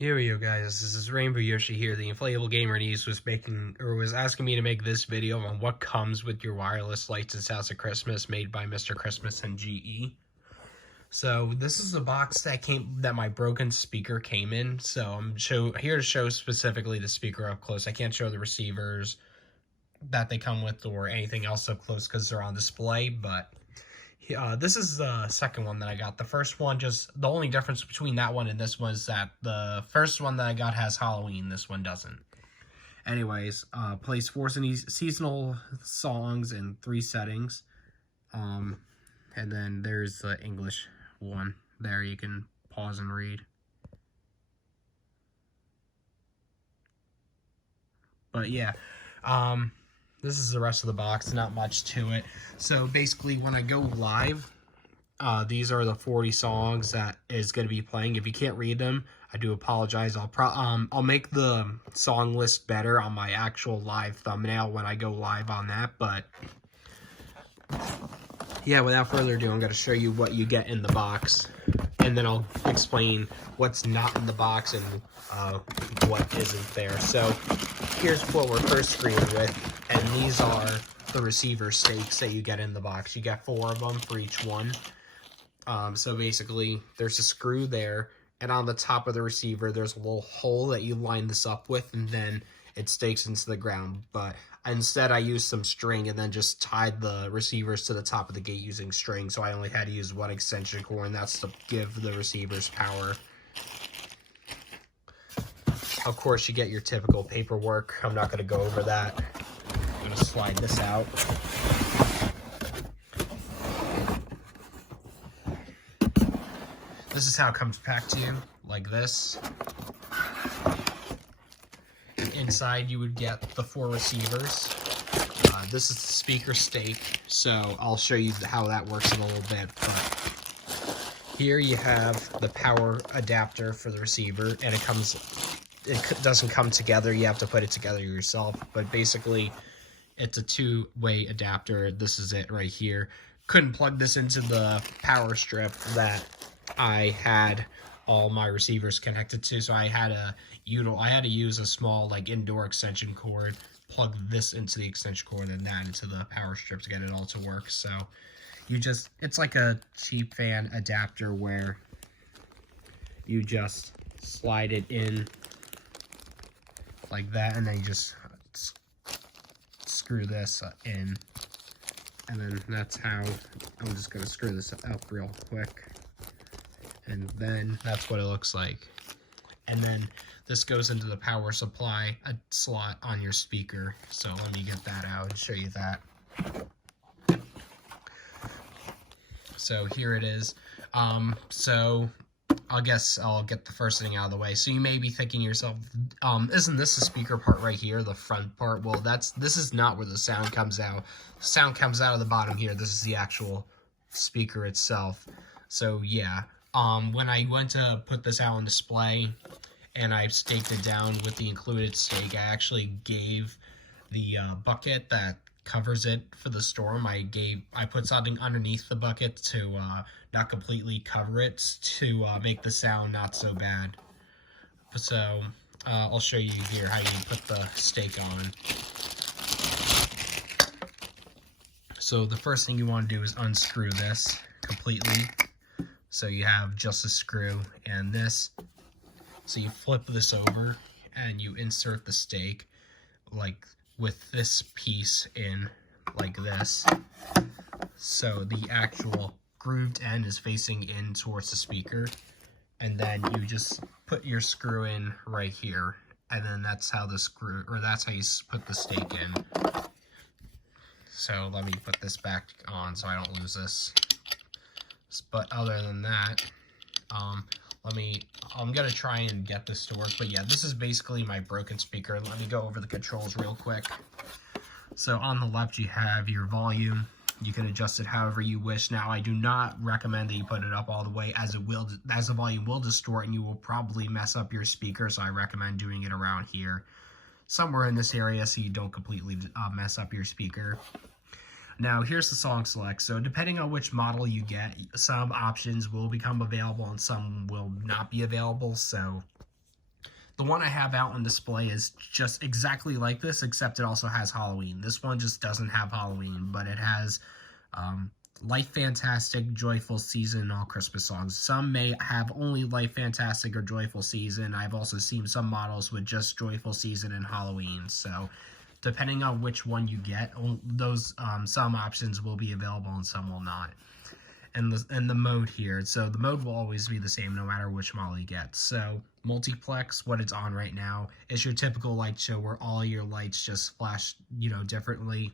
Here we go, guys. This is Rainbow Yoshi here. The Inflatable Gamer News was asking me to make this video on what comes with your wireless lights and sounds of Christmas, made by Mr. Christmas and GE. So this is the box that my broken speaker came in. So I'm here to show specifically the speaker up close. I can't show the receivers that they come with or anything else up close because they're on display, but this is the second one that I got. The first one, just the only difference between that one and this one is that the first one that I got has Halloween, this one doesn't. Anyways, plays 4 seasonal songs in 3 settings. And then there's the English one. There you can pause and read. But yeah, this is the rest of the box, not much to it. So basically, when I go live, these are the 40 songs that is going to be playing. If you can't read them, I do apologize. I'll make the song list better on my actual live thumbnail when I go live on that. But yeah, without further ado, I'm going to show you what you get in the box, and then I'll explain what's not in the box and what isn't there. So here's what we're first greeted with. And these are the receiver stakes that you get in the box. You get 4 of them for each one. So basically, there's a screw there, and on the top of the receiver, there's a little hole that you line this up with, and then it stakes into the ground. But instead, I used some string and then just tied the receivers to the top of the gate using string. So I only had to use 1 extension cord, and that's to give the receivers power. Of course, you get your typical paperwork. I'm not going to go over that. I'm going to slide this out. This is how it comes packed to you, like this. Inside, you would get the 4 receivers. This is the speaker stake, so I'll show you how that works in a little bit. But here you have the power adapter for the receiver, and it doesn't come together. You have to put it together yourself. But basically, it's a 2-way adapter. This is it right here. Couldn't plug this into the power strip that I had all my receivers connected to, so I had to use a small indoor extension cord, plug this into the extension cord and that into the power strip to get it all to work. So it's like a cheap fan adapter where you just slide it in like that, and then you just screw this in, and then that's how I'm just going to screw this up real quick, and then that's what it looks like. And then this goes into the power supply slot on your speaker. So let me get that out and show you that. So here it is. So I guess I'll get the first thing out of the way. So you may be thinking to yourself, isn't this the speaker part right here, the front part? Well, this is not where the sound comes out. The sound comes out of the bottom here. This is the actual speaker itself. So yeah, when I went to put this out on display and I staked it down with the included stake, I actually gave the bucket that covers it for the storm. I put something underneath the bucket to not completely cover it, to make the sound not so bad. So I'll show you here how you put the stake on. So the first thing you want to do is unscrew this completely. So you have just a screw and this. So you flip this over and you insert the stake with this piece in like this. So the actual grooved end is facing in towards the speaker, and then you just put your screw in right here, and then that's how you put the stake in. So let me put this back on so I don't lose this. But other than that, I'm gonna try and get this to work. But yeah, this is basically my broken speaker. Let me go over the controls real quick. So on the left, you have your volume. You can adjust it however you wish. Now, I do not recommend that you put it up all the way, as the volume will distort and you will probably mess up your speaker. So I recommend doing it around here, somewhere in this area, so you don't completely mess up your speaker. Now, here's the song select. So depending on which model you get, some options will become available and some will not be available. So The one I have out on display is just exactly like this, except it also has Halloween. This one just doesn't have Halloween, but it has Life Fantastic, Joyful Season, all Christmas songs. Some may have only Life Fantastic or Joyful Season. I've also seen some models with just Joyful Season and Halloween. So depending on which one you get, those some options will be available and some will not. And the mode here, so the mode will always be the same no matter which model you get. So multiplex, what it's on right now, is your typical light show where all your lights just flash, differently.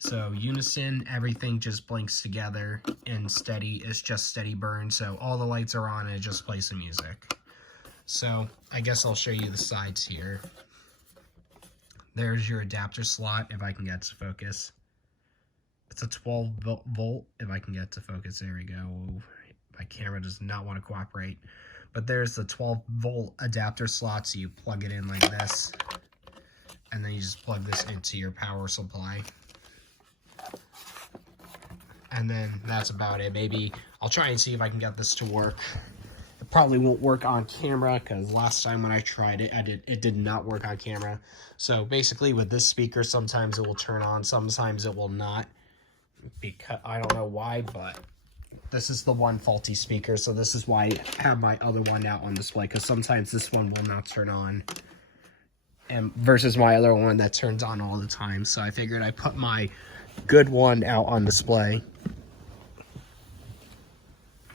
So unison, everything just blinks together, and steady is just steady burn. So all the lights are on and it just plays some music. So I guess I'll show you the sides here. There's your adapter slot, if I can get to focus. It's a 12 volt, if I can get to focus. There we go. My camera does not want to cooperate. But there's the 12 volt adapter slot, so you plug it in like this. And then you just plug this into your power supply. And then that's about it. Maybe I'll try and see if I can get this to work. It probably won't work on camera, because last time when I tried it, it did not work on camera. So basically with this speaker, sometimes it will turn on, sometimes it will not. Because I don't know why, but this is the one faulty speaker, so this is why I have my other one out on display, because sometimes this one will not turn on, and versus my other one that turns on all the time. So I figured I put my good one out on display.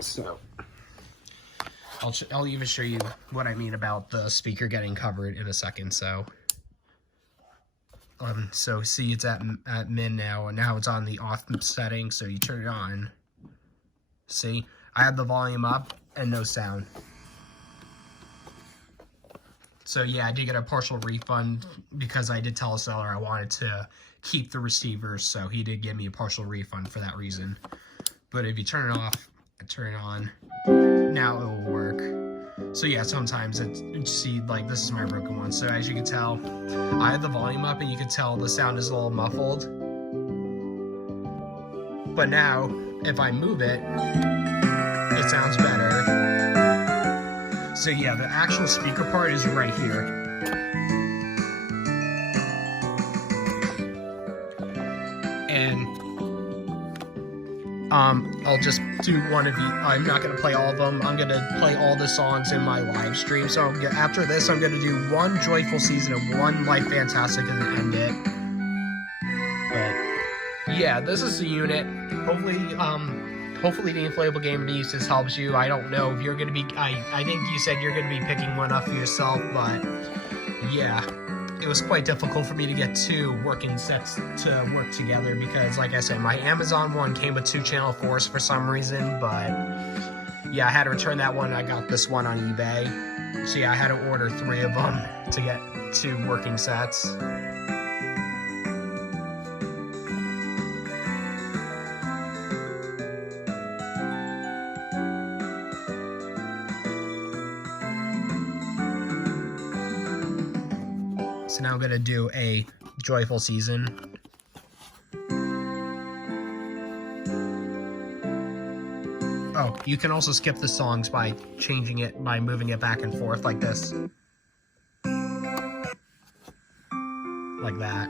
So I'll even show you what I mean about the speaker getting covered in a second. So see, it's at min now, and now it's on the off setting, so you turn it on. See, I had the volume up and no sound. So yeah, I did get a partial refund because I did tell the seller I wanted to keep the receivers, so he did give me a partial refund for that reason. But if you turn it off and turn it on, now it will work. So yeah, sometimes see, like, this is my broken one. So as you can tell, I had the volume up and you can tell the sound is a little muffled. But now, if I move it, it sounds better. So yeah, the actual speaker part is right here. And I'll just do one of you. I'm not going to play all of them. I'm going to play all the songs in my live stream. So after this, I'm going to do one Joyful Season and one Life Fantastic and then end it. But yeah, this is the unit. Hopefully the inflatable game uses helps you. I don't know if you're going to be, I think you said you're going to be picking one up for yourself, but yeah. It was quite difficult for me to get two working sets to work together because, like I said, my Amazon one came with 2 channel 4s for some reason, but yeah, I had to return that one. I got this one on eBay. So yeah, I had to order 3 of them to get 2 working sets. So now I'm going to do a Joyful Season. Oh, you can also skip the songs by changing it, by moving it back and forth like this. Like that.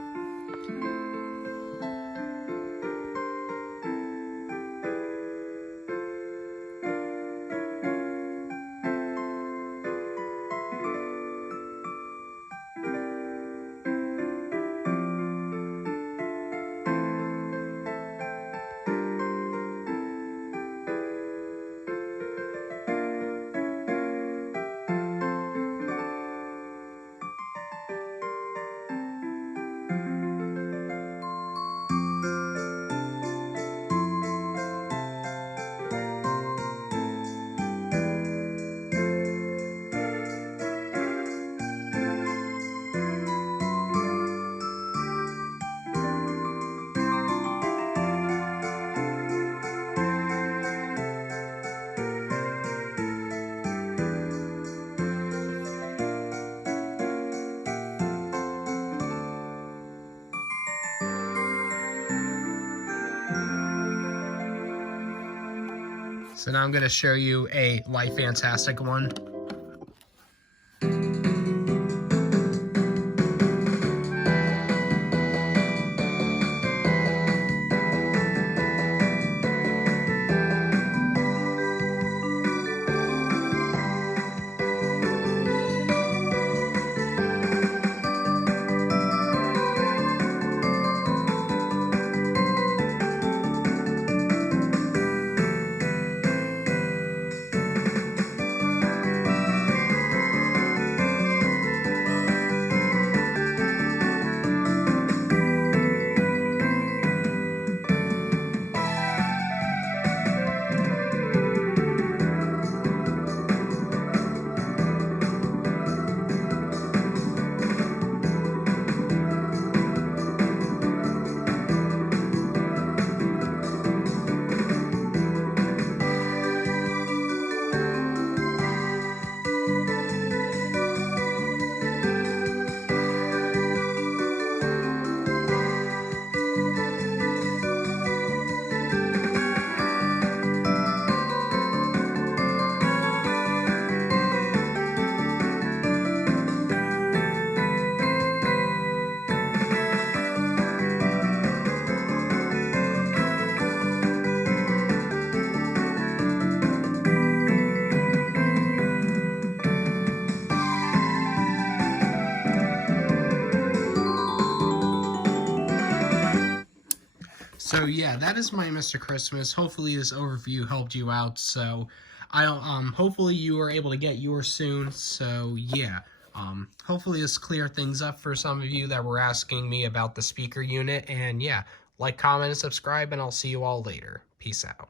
So now I'm going to show you a Life Fantastic one. So yeah, that is my Mr. Christmas. Hopefully this overview helped you out. So hopefully you are able to get yours soon. So yeah. Hopefully this cleared things up for some of you that were asking me about the speaker unit. And yeah, like, comment, and subscribe, and I'll see you all later. Peace out.